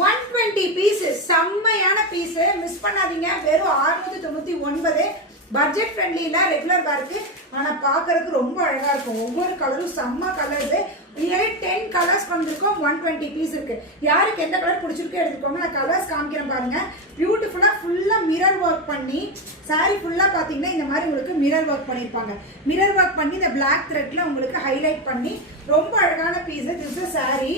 120 piece செம்மையான piece miss பண்ணாதீங்க. வெறும் 699. பட்ஜெட் ஃப்ரெண்ட்லியில் ரெகுலர் வேருக்கு. ஆனால் பார்க்கறதுக்கு ரொம்ப அழகாக இருக்கும். ஒவ்வொரு கலரும் செம்ம கலர்ஸு. இதுவே 10 கலர்ஸ் வந்திருக்கும். 120 பீஸ் இருக்கு. யாருக்கு எந்த கலர் பிடிச்சிருக்கோ எடுத்துக்கோங்க. நான் கலர்ஸ் காமிக்கிறேன் பாருங்க. பியூட்டிஃபுல்லாக ஃபுல்லாக மிரர் ஒர்க் பண்ணி சாரி ஃபுல்லாக பார்த்தீங்கன்னா இந்த மாதிரி உங்களுக்கு மிரர் ஒர்க் பண்ணியிருப்பாங்க. மிரர் ஒர்க் பண்ணி இந்த பிளாக் த்ரெட்ல உங்களுக்கு ஹைலைட் பண்ணி ரொம்ப அழகான பீஸ். This is sorry.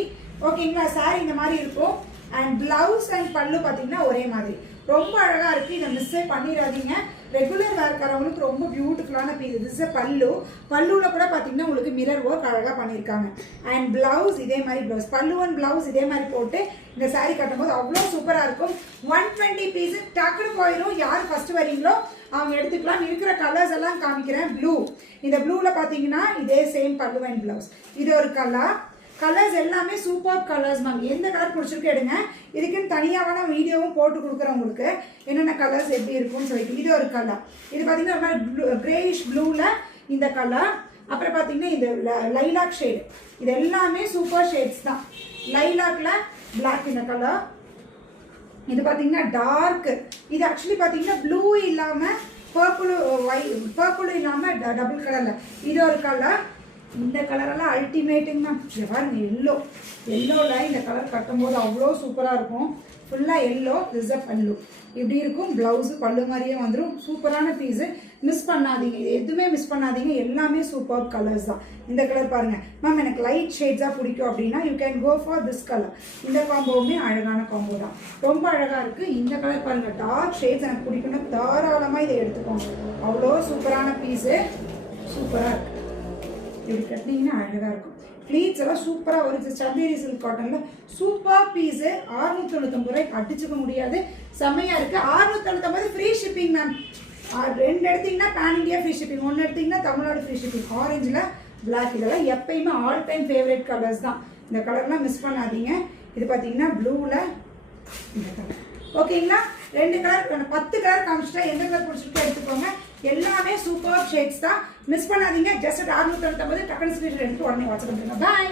ஓகேங்களா? சாரி இந்த மாதிரி இருக்கும். அண்ட் பிளவுஸ் அண்ட் பல்லு பார்த்தீங்கன்னா ஒரே மாதிரி ரொம்ப அழகா இருக்கு. இதை மிஸ்ஸே பண்ணிடாதீங்க. ரெகுலர் வேர்க்காரவங்களுக்கு ரொம்ப பியூட்டிஃபுல்லான பீஸ். திஸ் பல்லு. பல்லுல கூட பார்த்தீங்கன்னா உங்களுக்கு மிரர் ஒர்க் அழகாக பண்ணியிருக்காங்க. அண்ட் பிளவுஸ் இதே மாதிரி பிளவுஸ். பல்லு அண்ட் பிளவுஸ் இதே மாதிரி போட்டு இந்த சாரீ கட்டும்போது அவ்வளோ சூப்பராக இருக்கும். 120 பீஸ் டக்குனு போயிடும். யார் ஃபர்ஸ்ட் வரீங்களோ அவங்க எடுத்துக்கலாம். இருக்கிற கலர்ஸ் எல்லாம் காமிக்கிறேன். ப்ளூ. இந்த ப்ளூவில் பார்த்தீங்கன்னா இதே சேம் பல்லு அண்ட் பிளவுஸ். இது ஒரு கலர். கலர்ஸ் எல்லாமே சூப்பர் கலர்ஸ் மேம். எந்த கலர் பிடிச்சிருக்கு எடுங்க. இதுக்குன்னு தனியாக நான் வீடியோவும் போட்டு கொடுக்குறேன் உங்களுக்கு என்னென்ன கலர்ஸ் எப்படி இருக்கும்னு சொல்லிட்டு. இது ஒரு கலர். இது பார்த்தீங்கன்னா கிரேயிஷ் ப்ளூவில் இந்த கலர். அப்புறம் பார்த்தீங்கன்னா இந்த லைலாக் ஷேடு. இது எல்லாமே சூப்பர் ஷேட்ஸ் தான். லைலாக்ல பிளாக் இந்த கலர். இது பார்த்தீங்கன்னா டார்க். இது ஆக்சுவலி பார்த்தீங்கன்னா ப்ளூ இல்லாமல் பர்பிளும் இல்லாமல் டபுள் கலரில் இது ஒரு கலர். இந்த கலரெல்லாம் அல்டிமேட்டுங்க மேம். பாருங்க எல்லோ. எல்லோவில் இந்த கலர் கட்டும்போது அவ்வளோ சூப்பராக இருக்கும். ஃபுல்லாக எல்லோ. ரிசர்வ் பல்லு இப்படி இருக்கும். ப்ளவுஸு பல்லு மாதிரியே வந்துடும். சூப்பரான பீஸு. மிஸ் பண்ணாதீங்க. இது எதுவுமே மிஸ் பண்ணாதீங்க. எல்லாமே சூப்பர் கலர்ஸ் தான். இந்த கலர் பாருங்கள் மேம். எனக்கு லைட் ஷேட்ஸாக பிடிக்கும் அப்படின்னா you can go for this colour. இந்த காம்போவுமே அழகான காம்போ தான். ரொம்ப அழகாக இருக்குது. இந்த கலர் பாருங்கள். டார்க் ஷேட்ஸ் எனக்கு பிடிக்கும்னா தாராளமாக இதை எடுத்துக்கோங்க. அவ்வளோ சூப்பரான பீஸு. சூப்பராக இருக்குது. இப்படி கட்டினீங்கன்னா அழகாக இருக்கும். ப்ளீட்ஸ் எல்லாம் சூப்பராக வருது. சந்தேரி சில்க் காட்டனில் சூப்பர் பீஸு. 699 ரூபாய்க்கு அடிச்சுக்க முடியாது. செம்மையாக இருக்குது. 699 ஃப்ரீ ஷிப்பிங் மேம். 2 எடுத்திங்கன்னா பேன் இண்டியா ஃப்ரீ ஷிப்பிங். 1 எடுத்திங்கன்னா தமிழ்நாடு ஃப்ரீ ஷிப்பிங். ஆரஞ்சில் பிளாக். இதெல்லாம் எப்பயுமே ஆல் டைம் ஃபேவரட் கலர்ஸ் தான். இந்த கலர்லாம் மிஸ் பண்ணாதீங்க. இது பார்த்தீங்கன்னா ப்ளூவில் இந்த கலர். ஓகேங்களா? 2 கலர் 10 கலர் காமிச்சிட்டா எந்த கலர் பிடிச்சிருக்கோ எடுத்துக்கோங்க. எல்லாமே சூப்பர் ஷேட்ஸ் தான். மிஸ் பண்ணாதீங்க. ஜஸ்ட் 699 டக்குனு ஸ்கிரீன்ஷாட் எடுத்து உடனே வாட்ஸ்அப் பண்ணுங்க. பாய்.